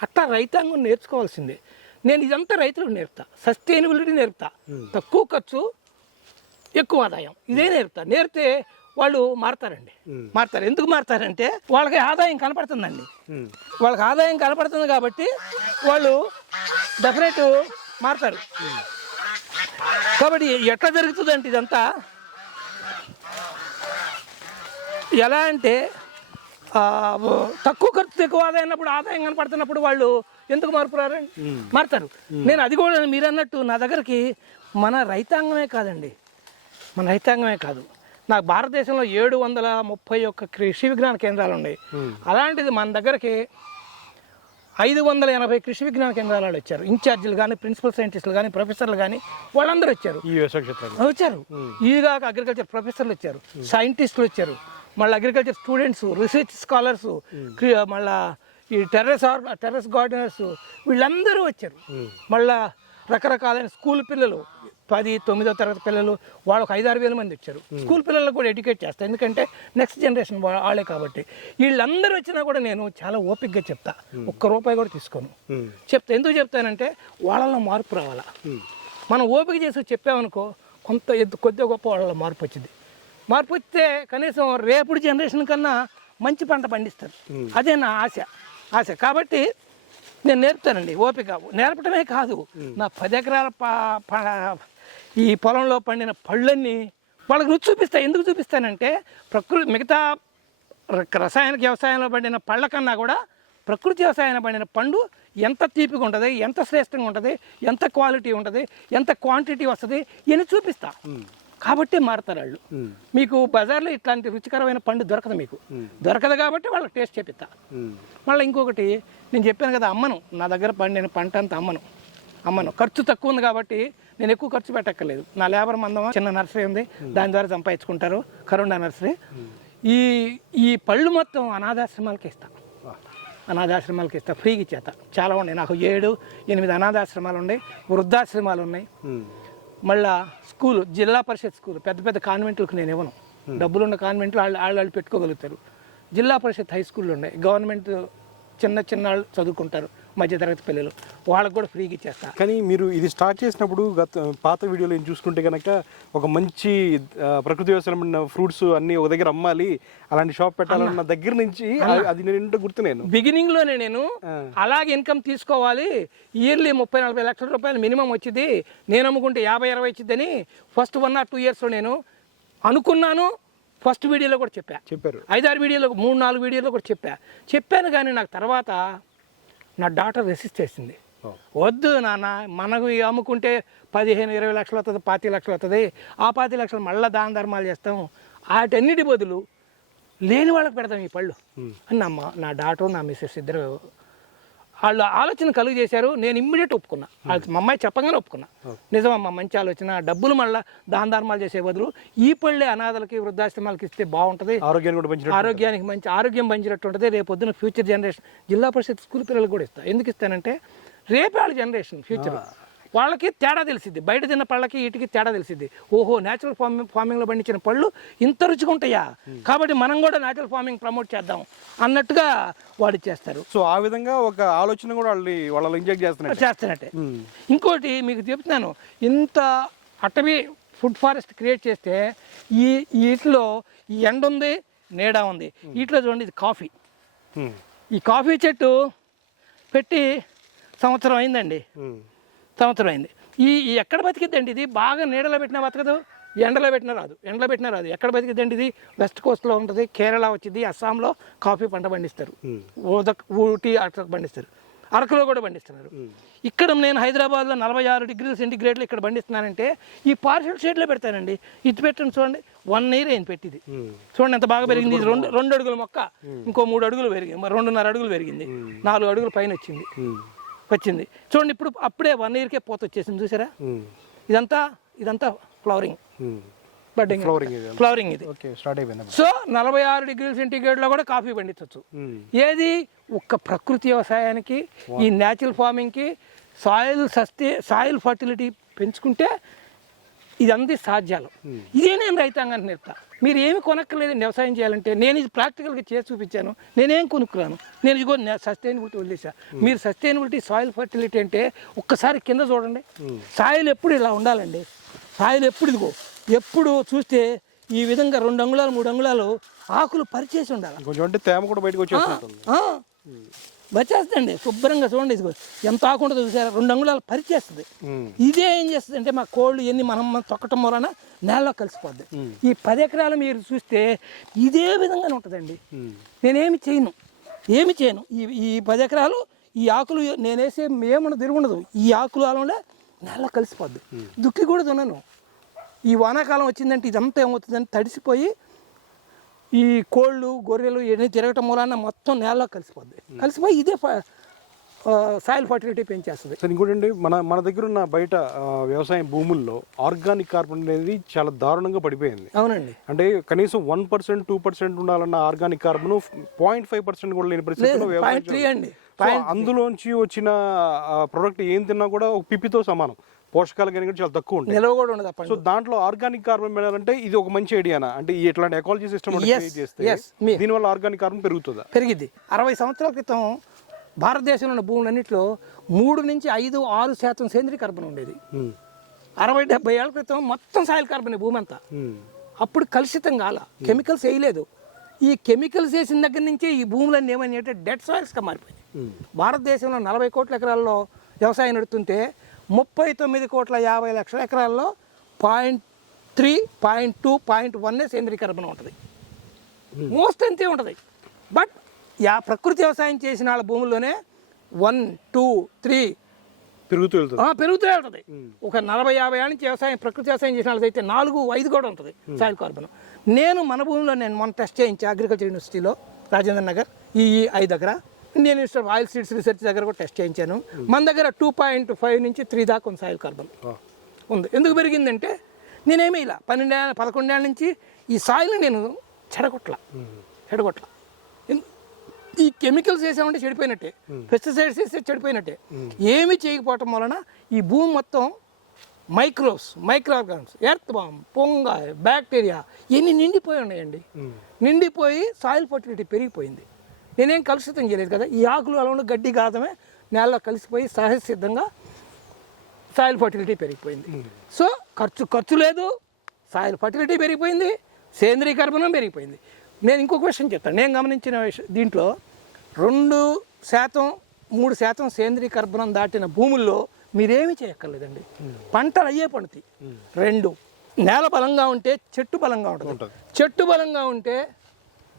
అట్లా రైతాంగం నేర్చుకోవాల్సిందే. నేను ఇదంతా రైతులకు నేర్పుతా. సస్టైనబిలిటీ నేర్పుతా. తక్కువ ఖర్చు ఎక్కువ ఆదాయం. ఇదే నేర్పుతా. నేర్పితే వాళ్ళు మారతారండి. మారతారు. ఎందుకు మారతారంటే వాళ్ళకి ఆదాయం కనపడుతుందండి. వాళ్ళకి ఆదాయం కనపడుతుంది కాబట్టి వాళ్ళు డెఫినెట్ మారతారు. కాబట్టి ఎట్లా జరుగుతుందంటే ఇదంతా? ఎలా అంటే తక్కువ ఖర్చు ఎక్కువ ఆదాయం అన్నప్పుడు ఆదాయం కనపడుతున్నప్పుడు వాళ్ళు ఎందుకు మారుపురారు మారుతారు. నేను అది కూడా మీరు అన్నట్టు నా దగ్గరికి మన రైతాంగమే కాదండి. మన రైతాంగమే కాదు. నాకు భారతదేశంలో ఏడు వందల ముప్పై ఒక్క కృషి విజ్ఞాన కేంద్రాలు ఉన్నాయి. అలాంటిది మన దగ్గరికి ఐదు వందల ఎనభై కృషి విజ్ఞాన కేంద్రాలు వాళ్ళు వచ్చారు. ఇన్ఛార్జీలు కానీ ప్రిన్సిపల్ సైంటిస్టులు కానీ ప్రొఫెసర్లు కానీ వాళ్ళందరూ వచ్చారు. వచ్చారు. ఈగాక అగ్రికల్చర్ ప్రొఫెసర్లు వచ్చారు. సైంటిస్టులు వచ్చారు. మళ్ళీ అగ్రికల్చర్ స్టూడెంట్స్ రీసెర్చ్ స్కాలర్స్ మళ్ళా ఈ టెర్రస్ ఆర్ టెర్రస్ గార్డెనర్స్ వీళ్ళందరూ వచ్చారు. మళ్ళా రకరకాలైన స్కూల్ పిల్లలు పది తొమ్మిదో తరగతి పిల్లలు వాళ్ళు ఒక ఐదారు వేల మంది వచ్చారు. స్కూల్ పిల్లలకు కూడా ఎడ్యుకేట్ చేస్తాను ఎందుకంటే నెక్స్ట్ జనరేషన్ వాళ్ళే కాబట్టి. వీళ్ళందరూ వచ్చినా కూడా నేను చాలా ఓపికగా చెప్తా. ఒక్క రూపాయి కూడా తీసుకోను. చెప్తా. ఎందుకు చెప్తానంటే వాళ్ళలో మార్పు రావాలా. మనం ఓపిక చేసి చెప్పామనుకో కొంత ఎద్దు కొద్దిగా గొప్ప వాళ్ళ మార్పు వచ్చింది. మార్పు వస్తే కనీసం రేపుడు జనరేషన్ కన్నా మంచి పంట పండిస్తారు. అదే నా ఆశ. ఆశ. కాబట్టి నేను నేర్పుతానండి. ఓపిక. నేర్పడమే కాదు. నా పది ఎకరాల ప- ఈ పొలంలో పండిన పళ్ళన్నీ వాళ్ళకి రుచి చూపిస్తా. ఎందుకు చూపిస్తానంటే ప్రకృతి మిగతా రసాయనిక వ్యవసాయంలో పండిన పళ్ళ కన్నా కూడా ప్రకృతి వ్యవసాయంలో పండిన పండు ఎంత తీపిగా ఉంటుంది ఎంత శ్రేష్టంగా ఉంటుంది ఎంత క్వాలిటీ ఉంటుంది ఎంత క్వాంటిటీ వస్తుంది ఇవన్నీ చూపిస్తా. కాబట్టి మారుతారు వాళ్ళు. మీకు బజార్లో ఇట్లాంటి రుచికరమైన పండు దొరకదు మీకు. దొరకదు కాబట్టి వాళ్ళకి టేస్ట్ చెప్పిస్తా. మళ్ళీ ఇంకొకటి నేను చెప్పాను కదా అమ్మను. నా దగ్గర పండిన పంట అంతా అమ్మను. అమ్మను. ఖర్చు తక్కువ ఉంది కాబట్టి నేను ఎక్కువ ఖర్చు పెట్టక్కర్లేదు. నా లేబర్ మందం చిన్న నర్సరీ ఉంది. దాని ద్వారా సంపాదించుకుంటారు. Corona nursery. ఈ ఈ పళ్ళు మొత్తం అనాథాశ్రమాలకి ఇస్తా. అనాథాశ్రమాలకి ఇస్తా. ఫ్రీగా ఇచ్చేత. చాలా ఉన్నాయి. నాకు ఏడు ఎనిమిది అనాథాశ్రమాలు ఉన్నాయి. వృద్ధాశ్రమాలు ఉన్నాయి. మళ్ళా స్కూల్ జిల్లా పరిషత్ స్కూల్. పెద్ద పెద్ద కాన్వెంట్లకు నేను ఇవ్వను. డబ్బులు ఉన్న కాన్వెంట్లు వాళ్ళు వాళ్ళు వాళ్ళు పెట్టుకోగలుగుతారు. జిల్లా పరిషత్ హై స్కూళ్ళు ఉన్నాయి. గవర్నమెంట్ చిన్న చిన్న వాళ్ళు చదువుకుంటారు. మధ్యతరగతి పిల్లలు. వాళ్ళకి కూడా ఫ్రీగా ఇచ్చేస్తా. కానీ మీరు ఇది స్టార్ట్ చేసినప్పుడు గత పాత వీడియోలో చూసుకుంటే కనుక ఒక మంచి ప్రకృతి వ్యవసాయం ఫ్రూట్స్ అన్ని ఒక దగ్గర అమ్మాలి అలాంటి షాప్ పెట్టాలన్న దగ్గర నుంచి అది- నేను గుర్తు నేను. బిగినింగ్లోనే నేను అలాగే ఇన్కమ్ తీసుకోవాలి ఇయర్లీ ముప్పై నలభై లక్షల రూపాయలు మినిమం వచ్చింది నేను అమ్ముకుంటే యాభై ఇరవై వచ్చిందని ఫస్ట్ వన్ ఆర్ టూ ఇయర్స్లో నేను అనుకున్నాను ఫస్ట్ వీడియోలో కూడా చెప్పా. చెప్పారు. ఐదారు వీడియోలో మూడు నాలుగు వీడియోలో కూడా చెప్పా. చెప్పాను కానీ నాకు తర్వాత నా డాటర్ రెసిస్ట్ చేసింది. వద్దు నాన్న మనకు ఇవి అమ్ముకుంటే పదిహేను ఇరవై లక్షలు వస్తుంది పాతి లక్షలు వస్తుంది ఆ పాతి లక్షలు మళ్ళీ దాన ధర్మాలు చేస్తాం. వాటన్నిటి బదులు లేని వాళ్ళకి పెడతాం ఈ పళ్ళు. అని నా మా నా డాటర్ నా మిస్సెస్ ఇద్దరు వాళ్ళు ఆలోచన కలుగు చేశారు నేను ఇమ్మీడియట్ ఒప్పుకున్నా. వాళ్ళకి మా అమ్మాయి చెప్పగానే ఒప్పుకున్నా. నిజమమ్మా మంచి ఆలోచన డబ్బులు మళ్ళీ దాన ధర్మాలు చేసే బదులు ఈ పళ్ళే అనాథలకి వృద్ధాశ్రమాలకి ఇస్తే బాగుంటుంది. ఆరోగ్యానికి మంచి ఆరోగ్యం పంచినట్టు ఉంటుంది. రేపు పొద్దున ఫ్యూచర్ జనరేషన్ జిల్లా పరిషత్ స్కూల్ పిల్లలకు కూడా ఇస్తా. ఎందుకు ఇస్తానంటే రేపే వాళ్ళ జనరేషన్ ఫ్యూచర్. వాళ్ళకి తేడా తెలిసిద్ది. బయట తిన్న పళ్ళకి వీటికి తేడా తెలిసిద్ది. ఓహో నేచురల్ ఫార్మింగ్ ఫార్మింగ్లో పండించిన పళ్ళు ఇంత రుచిగా ఉంటాయా? కాబట్టి మనం కూడా నేచురల్ ఫార్మింగ్ ప్రమోట్ చేద్దాం అన్నట్టుగా వాడు చేస్తారు. సో ఆ విధంగా ఒక ఆలోచన కూడా వాళ్ళు వాళ్ళు ఇంజెక్ట్ చేస్తున్నారు చేస్తున్నట్టే. ఇంకోటి మీకు చెప్తున్నాను. ఇంత అటవీ ఫుడ్ ఫారెస్ట్ క్రియేట్ చేస్తే ఈ వీటిలో ఈ ఎండ ఉంది నీడ ఉంది. వీటిలో చూడండి ఇది కాఫీ. ఈ కాఫీ చెట్టు పెట్టి సంవత్సరం అయిందండి. సంవత్సరం అయింది. ఈ ఎక్కడ బతికిద్దండి ఇది? బాగా నీడలో పెట్టినా బతకదు ఎండలో పెట్టినా రాదు. ఎండలో పెట్టినా రాదు. ఎక్కడ బతికిద్దండి ఇది? వెస్ట్ కోస్ట్లో ఉంటుంది కేరళ వచ్చింది అస్సాంలో కాఫీ పంట పండిస్తారు. ఊదక్ ఊటీ అట్లా పండిస్తారు. అరకులో కూడా పండిస్తున్నారు. ఇక్కడ నేను హైదరాబాద్లో నలభై ఆరు డిగ్రీల సెంటిగ్రేడ్లో ఇక్కడ పండిస్తున్నానంటే ఈ పార్షల్ షేడ్లో పెడతానండి ఇది పెట్టండి చూడండి. వన్ ఇయర్ అయింది పెట్టింది. చూడండి ఎంత బాగా పెరిగింది. ఇది రెండు రెండు అడుగుల మొక్క ఇంకో మూడు అడుగులు పెరిగింది. రెండున్నర అడుగులు పెరిగింది. నాలుగు అడుగులు పైన వచ్చింది. వచ్చింది. చూడండి ఇప్పుడు అప్పుడే వన్ ఇయర్కే పోత వచ్చేసింది చూసారా? ఇదంతా ఇదంతా ఫ్లవరింగ్ బడ్డింగ్. ఫ్లవరింగ్ ఇది. సో నలభై ఆరు డిగ్రీల సెంటిగ్రేడ్లో కూడా కాఫీ పండించవచ్చు ఏది? ఒక్క ప్రకృతి వ్యవసాయానికి ఈ న్యాచురల్ ఫార్మింగ్కి సాయిల్ సస్టే సాయిల్ ఫర్టిలిటీ పెంచుకుంటే ఇదంతా సాధ్యాలు. ఇదే నేను రైతాంగానికి నేర్పుతా? మీరు ఏమి కొనక్కర్లేదు వ్యవసాయం చేయాలంటే. నేను ఇది ప్రాక్టికల్గా చేసి చూపించాను. నేనేం కొనుక్కున్నాను? నేను ఇదిగో సస్టైనబిలిటీ వదిలేసా. మీరు సస్టైనబిలిటీ సాయిల్ ఫర్టిలిటీ అంటే ఒక్కసారి కింద చూడండి. సాయిల్ ఎప్పుడు ఇలా ఉండాలండి? సాయిల్ ఎప్పుడు ఇదిగో ఎప్పుడు చూస్తే ఈ విధంగా రెండు అంగుళాలు మూడు అంగుళాలు ఆకులు పరిచేసి ఉండాలి? కొంచెం అంటే తేమ కూడా బయటకు వచ్చేస్తుంటుంది ఆ, వచ్చేస్తుందండి శుభ్రంగా చూడండి ఇదిగో ఎంత ఆకుంటుందో చూసారా? రెండు అంగుళాలు పరిచేస్తుంది. ఇదే ఏం చేస్తుంది అంటే మా కోళ్ళు ఎన్ని మనం తొక్కటం వలన నేలలో కలిసిపోద్ది. ఈ పది ఎకరాలు మీరు చూస్తే ఇదే విధంగానే ఉంటుందండి. నేనేమి చేయను. ఏమి చేయను. ఈ ఈ పది ఎకరాలు ఈ ఆకులు నేను వేసే ఏమన్నా తిరుగుండదు ఈ ఆకులు అలా నేలలో కలిసిపోద్ది. దుక్కి కూడా దున్నను. ఈ వానాకాలం వచ్చిందంటే ఇదంతా ఏమవుతుందంటే తడిసిపోయి ఈ కోళ్ళు గొర్రెలు ఇవన్నీ తిరగటం మూలాన మొత్తం నేలలో కలిసిపోద్ది. కలిసిపోయి ఇదే సాయిల్ ఫర్టిలిటీ పెంచేస్తుంది. సార్ ఇంకోటి అండి మన మన దగ్గర ఉన్న బయట వ్యవసాయ భూముల్లో ఆర్గానిక్ కార్బన్ అనేది చాలా దారుణంగా పడిపోయింది. అవునండి. అంటే కనీసం వన్ పర్సెంట్ టూ పర్సెంట్ ఉండాలన్న organic carbon point five percent కూడా లేని పరిస్థితిలో సో అందులోంచి వచ్చిన ప్రొడక్ట్ ఏం తిన్నా కూడా ఒక పిప్పితో సమానం. పోషకాలు కానీ చాలా తక్కువ ఉంటాయి. నిలవ కూడా ఉండదు అప్పండి సో దాంట్లో ఆర్గానిక్ కార్బన్ పెడాలంటే ఇది ఒక మంచి ఐడియానా అంటే ఇట్లాంటి ఎకాలజీ సిస్టమ్ చేస్తే దీనివల్ల ఆర్గానిక్ కార్బన్ పెరుగుతుందా? పెరిగిద్ది. అరవై సంవత్సరాల క్రితం భారతదేశంలో ఉన్న భూములన్నింటిలో మూడు నుంచి ఐదు ఆరు శాతం సేంద్రీయ కార్బన్ ఉండేది. అరవై డెబ్బై ఏళ్ళ క్రితం మొత్తం సాయిల్ కార్బన్ భూమి అంతా. అప్పుడు కలుషితం కాల. కెమికల్స్ వేయలేదు. ఈ కెమికల్స్ వేసిన దగ్గర నుంచే ఈ భూములన్నీ ఏమని అంటే డెడ్ సాయిల్స్గా మారిపోయినాయి. భారతదేశంలో నలభై కోట్ల ఎకరాల్లో వ్యవసాయం నడుతుంటే ముప్పై తొమ్మిది కోట్ల యాభై లక్షల ఎకరాల్లో point three point two point వన్నే సేంద్రీయ కార్బన్ ఉంటుంది. మోస్ట్ అంతే ఉంటుంది. బట్ యా ప్రకృతి వ్యవసాయం చేసిన వాళ్ళ భూముల్లోనే వన్ టూ త్రీ పెరుగుతూ వెళ్తుంది. పెరుగుతూనే ఉంటుంది ఒక నలభై యాభై ఏళ్ళ నుంచి వ్యవసాయం ప్రకృతి వ్యవసాయం చేసిన వాళ్ళైతే నాలుగు ఐదు కూడా ఉంటుంది సాయిల్ కార్బన్. నేను మన భూమిలో నేను మొన్న టెస్ట్ చేయించి అగ్రికల్చర్ యూనివర్సిటీలో రాజేంద్ర నగర్ ఈ ఐ దగ్గర Indian institute oil seeds research దగ్గర కూడా టెస్ట్ చేయించాను. మన దగ్గర టూ పాయింట్ ఫైవ్ నుంచి త్రీ దాకా ఉంది సాయిల్ కార్బన్ ఉంది. ఎందుకు పెరిగిందంటే నేనేమి ఇలా పన్నెండేళ్ళ పదకొండేళ్ళ నుంచి ఈ సాయిల్ని నేను చెడగొట్ల. చెడగొట్ల. ఈ కెమికల్స్ వేసామంటే చెడిపోయినట్టే. పెస్టిసైడ్స్ వేస్తే చెడిపోయినట్టే. ఏమి చేయకపోవటం వలన ఈ భూమి మొత్తం micros micro organs earth balm పొంగ బ్యాక్టీరియా ఇవన్నీ నిండిపోయి ఉన్నాయండి? నిండిపోయి సాయిల్ ఫర్టిలిటీ పెరిగిపోయింది. నేనేం కలుషితం చేయలేదు కదా. ఈ ఆకులు అలా ఉన్న గడ్డి గాదమే నేలలో కలిసిపోయి సహజ సిద్ధంగా సాయిల్ ఫర్టిలిటీ పెరిగిపోయింది సో ఖర్చు ఖర్చు లేదు. సాయిల్ ఫర్టిలిటీ పెరిగిపోయింది. సేంద్రీయ కర్బనం పెరిగిపోయింది. నేను ఇంకొక విషయం చెప్తాను. నేను గమనించిన విషయం దీంట్లో రెండు శాతం మూడు శాతం సేంద్రీయ కర్బనం దాటిన భూముల్లో మీరేమీ చేయక్కర్లేదండి. పంటలు అయ్యే పండుతాయి. రెండు నేల బలంగా ఉంటే చెట్టు బలంగా ఉంటుంది. చెట్టు బలంగా ఉంటే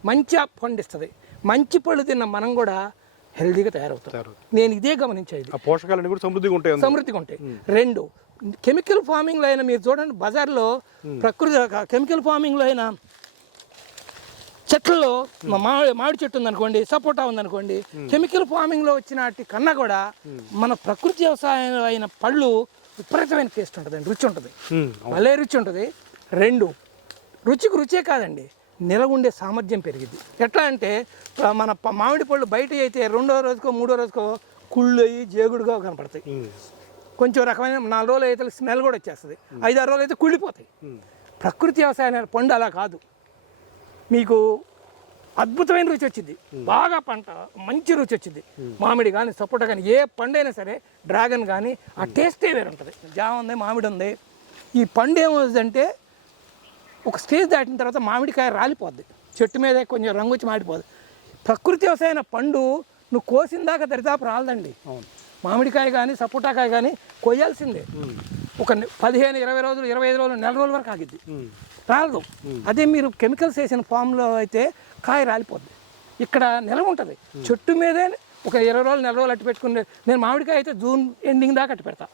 మంచి పండిస్తుంది మంచి పళ్ళు తిన్న మనం కూడా హెల్దీగా తయారవుతాం. తయారవుతాం. నేను ఇదే గమనించేది ఆ పోషకాలన్నీ కూడా సమృద్ధిగా ఉంటాయి. సమృద్ధిగా ఉంటాయి. రెండు కెమికల్ ఫార్మింగ్లో అయినా మీరు చూడండి బజార్లో ప్రకృతి కెమికల్ ఫార్మింగ్లో అయినా చెట్లలో మా మామిడి మామిడి చెట్టు ఉందనుకోండి సపోటా ఉందనుకోండి కెమికల్ ఫార్మింగ్లో వచ్చిన వాటి కన్నా కూడా మన ప్రకృతి వ్యవసాయం అయిన పళ్ళు విపరీతమైన టేస్ట్ ఉంటుందండి రుచి ఉంటుంది. భలే రుచి ఉంటుంది. రెండు రుచికి రుచే కాదండి. నిలవ ఉండే సామర్థ్యం పెరిగింది. ఎట్లా అంటే మన మామిడి పళ్ళు బయట అయితే రెండో రోజుకో మూడో రోజుకో కుళ్ళు అయ్యి జేగుడుగా కనపడతాయి. కొంచెం రకమైన నాలుగు రోజులు అయితే స్మెల్ కూడా వచ్చేస్తుంది. ఐదు ఆరు రోజులు అయితే కుళ్ళిపోతాయి ప్రకృతి వ్యవసాయం పండు అలా కాదు. మీకు అద్భుతమైన రుచి వచ్చింది. బాగా పంట మంచి రుచి వచ్చింది. మామిడి కానీ సపోటా కానీ ఏ పండు అయినా సరే డ్రాగన్ కానీ ఆ టేస్టే వేరు ఉంటుంది జామ ఉంది మామిడి ఉంది. ఈ పండు ఏమవుతుందంటే ఒక స్టేజ్ దాటిన తర్వాత మామిడికాయ రాలిపోద్ది. చెట్టు మీద కొంచెం రంగు వచ్చి మాడిపోద్ది. ప్రకృతి వ్యవసాయం పండు నువ్వు కోసిన దాకా దరిదాపు రాలదండి. అవును. మామిడికాయ కానీ సపోటాకాయ కానీ కొయ్యాల్సిందే. ఒక పదిహేను ఇరవై రోజులు ఇరవై ఐదు రోజులు నెల రోజుల వరకు ఆగిద్ది. రాదు అదే మీరు కెమికల్స్ వేసిన ఫామ్లో అయితే కాయ రాలిపోద్ది. ఇక్కడ నిలవ ఉంటుంది. చెట్టు మీదే ఒక ఇరవై రోజులు నెల రోజులు అట్టు పెట్టుకునే నేను మామిడికాయ అయితే జూన్ ఎండింగ్ దాకా అట్టు పెడతా.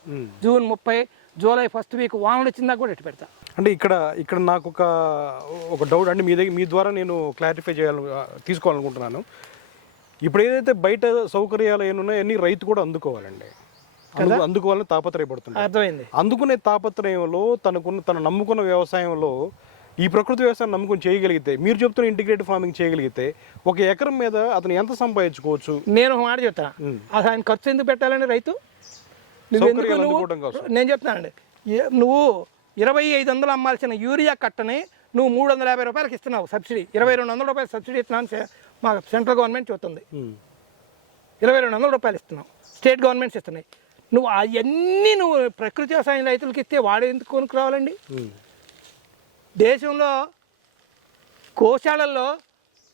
జూన్ ముప్పై జూలై ఫస్ట్ వీక్ వానలు వచ్చిన దాకా కూడా అట్టు పెడతా. అంటే ఇక్కడ ఇక్కడ నాకు ఒక ఒక డౌట్ అంటే మీ దగ్గర మీ ద్వారా నేను క్లారిఫై చేయాలి తీసుకోవాలనుకుంటున్నాను. ఇప్పుడు ఏదైతే బయట సౌకర్యాలు ఏమున్నాయో అన్ని రైతు కూడా అందుకోవాలండి. అందు- అందుకోవాలని తాపత్రయపడుతుంది అర్థమైంది. అందుకునే తాపత్రయంలో తనకున్న తను నమ్ముకున్న వ్యవసాయంలో ఈ ప్రకృతి వ్యవసాయం నమ్ముకుని చేయగలిగితే మీరు చెప్తున్న ఇంటిగ్రేటెడ్ ఫార్మింగ్ చేయగలిగితే ఒక ఎకరం మీద అతను ఎంత సంపాదించుకోవచ్చు? నేను ఒక మాట చెప్తాను అసలు ఆయన ఖర్చు ఎందుకు పెట్టాలండి రైతు. నేను చెప్తానండి. నువ్వు ఇరవై ఐదు వందలు అమ్మాల్సిన యూరియా కట్టని నువ్వు మూడు వందల యాభై రూపాయలకి ఇస్తున్నావు సబ్సిడీ. ఇరవై రెండు వందల రూపాయలు సబ్సిడీ ఇస్తున్నాను మా సెంట్రల్ గవర్నమెంట్ చెబుతుంది. ఇరవై రెండు వందల రూపాయలు ఇస్తున్నావు స్టేట్ గవర్నమెంట్స్ ఇస్తున్నాయి. నువ్వు అవన్నీ నువ్వు ప్రకృతి వ్యవసాయం రైతులకి ఇస్తే వాడు ఎందుకు కొనుక్కురావాలండి. దేశంలో గోశాలల్లో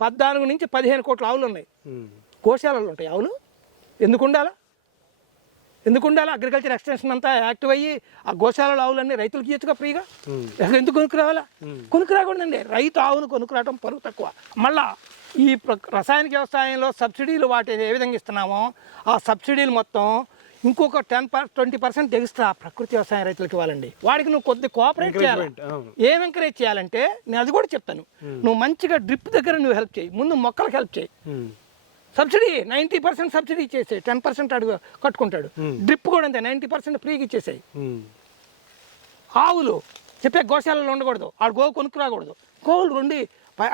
పద్నాలుగు నుంచి పదిహేను కోట్ల ఆవులు ఉన్నాయి. ఉమ్. గోశాలలు ఉంటాయి ఆవులు. ఎందుకు ఉండాలా? ఎందుకు ఉండాలా అగ్రికల్చర్ ఎక్స్టెన్షన్ అంతా యాక్టివ్ అయ్యి ఆ గోశాలలో ఆవులన్నీ రైతులకు ఇచ్చగా ఫ్రీగా? అసలు ఎందుకు కొనుక్కు రావాలా? కొనుక్కు రాకూడదండి. రైతు ఆవును కొనుక్కు రావడం పరుగు తక్కువ. మళ్ళా ఈ రసాయనిక వ్యవసాయంలో సబ్సిడీలు వాటి ఏ విధంగా ఇస్తున్నామో ఆ సబ్సిడీలు మొత్తం ఇంకొక ten per twenty percent extra ప్రకృతి వ్యవసాయ రైతులకు ఇవ్వాలండి. వాడికి నువ్వు కొద్ది కోఆపరేట్ చేయాలి. ఏం ఎంకరేజ్ చేయాలంటే నేను అది కూడా చెప్తాను. నువ్వు మంచిగా డ్రిప్ దగ్గర నువ్వు హెల్ప్ చేయి. ముందు మొక్కలకు హెల్ప్ చేయి. సబ్సిడీ నైంటీ పర్సెంట్ సబ్సిడీ ఇచ్చేసాయి. టెన్ పర్సెంట్ అడుగు కట్టుకుంటాడు. డ్రిప్ కూడా అంతే నైంటీ పర్సెంట్ ఫ్రీగా ఇచ్చేసాయి. ఆవులు చెప్పే గోశాలలో ఉండకూడదు. ఆడు గోవు కొనుక్కు రాకూడదు. గోవులు రెండు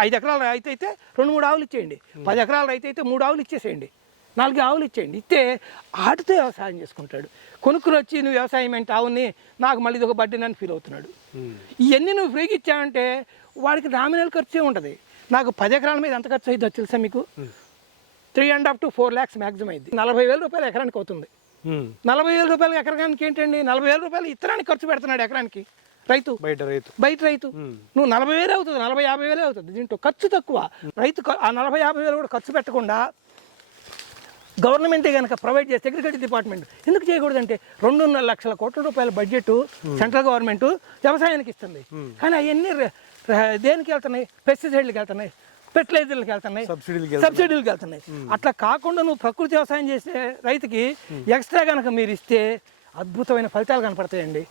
ఐదు ఎకరాల రైతు అయితే రెండు మూడు ఆవులు ఇచ్చేయండి. పది ఎకరాల రైతు అయితే మూడు ఆవులు ఇచ్చేసేయండి. నాలుగు ఆవులు ఇచ్చేయండి. ఇస్తే ఆటితో వ్యవసాయం చేసుకుంటాడు. కొనుక్కుని వచ్చి నువ్వు వ్యవసాయం అంటే ఆవుని నాకు మళ్ళీ ఇది ఒక బడ్డీ అని ఫీల్ అవుతున్నాడు. ఇవన్నీ నువ్వు ఫ్రీగా ఇచ్చావంటే వాడికి నామినల్ ఖర్చే ఉంటుంది నాకు పది ఎకరాల మీద ఎంత ఖర్చు అయిందో తెలుసా మీకు? Three and half to four lakhs maximum అయింది. నలభై వేల రూపాయలు ఎకరానికి అవుతుంది. నలభై వేల రూపాయలు ఎకరానికి ఏంటండి? నలభై వేల రూపాయలు ఇత్తనానికి ఖర్చు పెడుతున్నాడు ఎకరానికి. రైతు. బయట రైతు. బయట రైతు. నువ్వు నలభై వేలే అవుతుంది. నలభై యాభై వేలే అవుతుంది. దీంట్లో ఖర్చు తక్కువ. రైతు ఆ నలభై యాభై వేలు కూడా ఖర్చు పెట్టకుండా గవర్నమెంటే కనుక ప్రొవైడ్ చేస్తే అగ్రికల్చర్ డిపార్ట్మెంట్ ఎందుకు చేయకూడదంటే రెండున్నర లక్షల కోట్ల రూపాయల బడ్జెట్ సెంట్రల్ గవర్నమెంట్ వ్యవసాయానికి ఇస్తుంది. కానీ అవన్నీ దేనికి వెళ్తున్నాయి? పెస్టిసైడ్లకు వెళ్తున్నాయి. ఫెర్టిలైజర్లకు వెళ్తున్నాయి సబ్సిడీలకి సబ్సిడీలకు వెళ్తున్నాయి అట్లా కాకుండా నువ్వు ప్రకృతి వ్యవసాయం చేసే రైతుకి ఎక్స్ట్రా కనుక మీరు ఇస్తే అద్భుతమైన ఫలితాలు కనపడతాయండి.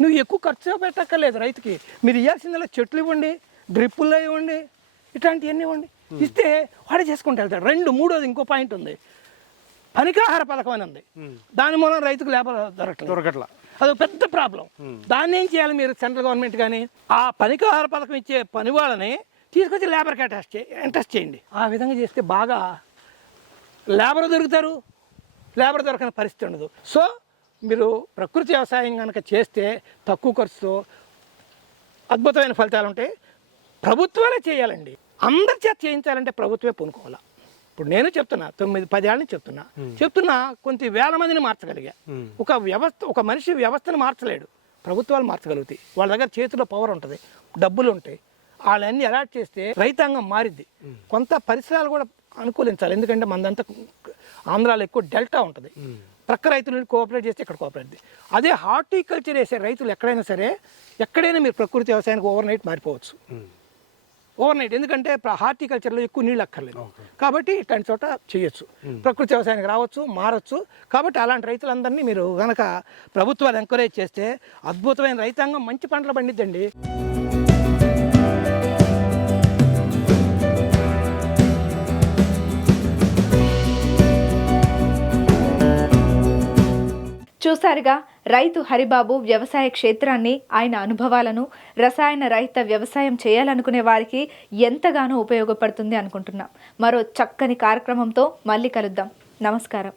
నువ్వు ఎక్కువ ఖర్చు పెట్టక్కర్లేదు రైతుకి. మీరు ఇవ్వాల్సిందల్లా చెట్లు ఇవ్వండి డ్రిప్పుల్లో ఇవ్వండి ఇట్లాంటివన్నీ ఇవ్వండి. ఇస్తే వాడే చేసుకుంటూ వెళ్తాడు. రెండు మూడోది ఇంకో పాయింట్ ఉంది. పనికాహార పథకం అని ఉంది. దాని మూలం రైతుకు లేబర్ దొరకలేదు దొరకట్లా. అదొక పెద్ద ప్రాబ్లం. దాన్ని ఏం చేయాలి మీరు సెంట్రల్ గవర్నమెంట్ కానీ? ఆ పనికాహార పథకం ఇచ్చే పని వాళ్ళని తీసుకొచ్చి లేబర్ అటాచ్ చే ఇంట్రెస్ట్ చేయండి. ఆ విధంగా చేస్తే బాగా లేబర్ దొరుకుతారు. లేబర్ దొరకని పరిస్థితి ఉండదు. సో మీరు ప్రకృతి వ్యవసాయం కనుక చేస్తే తక్కువ ఖర్చుతో అద్భుతమైన ఫలితాలు ఉంటాయి ప్రభుత్వాలే చేయాలండి. అందరి చేత చేయించాలంటే ప్రభుత్వమే పూనుకోవాలా. ఇప్పుడు నేను చెప్తున్నా తొమ్మిది పదేళ్ళ నుంచి చెప్తున్నా. చెప్తున్నా కొంత వేల మందిని మార్చగలిగా. ఒక వ్యవస్థ ఒక మనిషి వ్యవస్థను మార్చలేడు. ప్రభుత్వాలు మార్చగలుగుతాయి. వాళ్ళ దగ్గర చేతిలో పవర్ ఉంటుంది. డబ్బులు ఉంటాయి. వాళ్ళన్నీ అలాట్ చేస్తే రైతాంగం మారిద్ది. కొంత పరిసరాలు కూడా అనుకూలించాలి. ఎందుకంటే మనదంతా ఆంధ్రాలో ఎక్కువ డెల్టా ఉంటుంది. ప్రక్క రైతులను కోఆపరేట్ చేస్తే ఇక్కడ కోఆపరేట్ అదే హార్టికల్చర్ వేసే రైతులు ఎక్కడైనా సరే ఎక్కడైనా మీరు ప్రకృతి వ్యవసాయానికి ఓవర్ నైట్ మారిపోవచ్చు. ఓవర్ నైట్ ఎందుకంటే హార్టికల్చర్లో ఎక్కువ నీళ్ళు అక్కర్లేదు. కాబట్టి ఇట్లాంటి చోట చేయొచ్చు. ప్రకృతి వ్యవసాయానికి రావచ్చు మారచ్చు. కాబట్టి అలాంటి రైతులందరినీ మీరు కనుక ప్రభుత్వాలు ఎంకరేజ్ చేస్తే అద్భుతమైన రైతాంగం మంచి పంటలు పండిద్దండి. చూశారుగా రైతు హరిబాబు వ్యవసాయ క్షేత్రాన్ని ఆయన అనుభవాలను రసాయన రహిత వ్యవసాయం చేయాలనుకునే వారికి ఎంతగానో ఉపయోగపడుతుంది అనుకుంటున్నాం. మరో చక్కని కార్యక్రమంతో మళ్ళీ కలుద్దాం. నమస్కారం.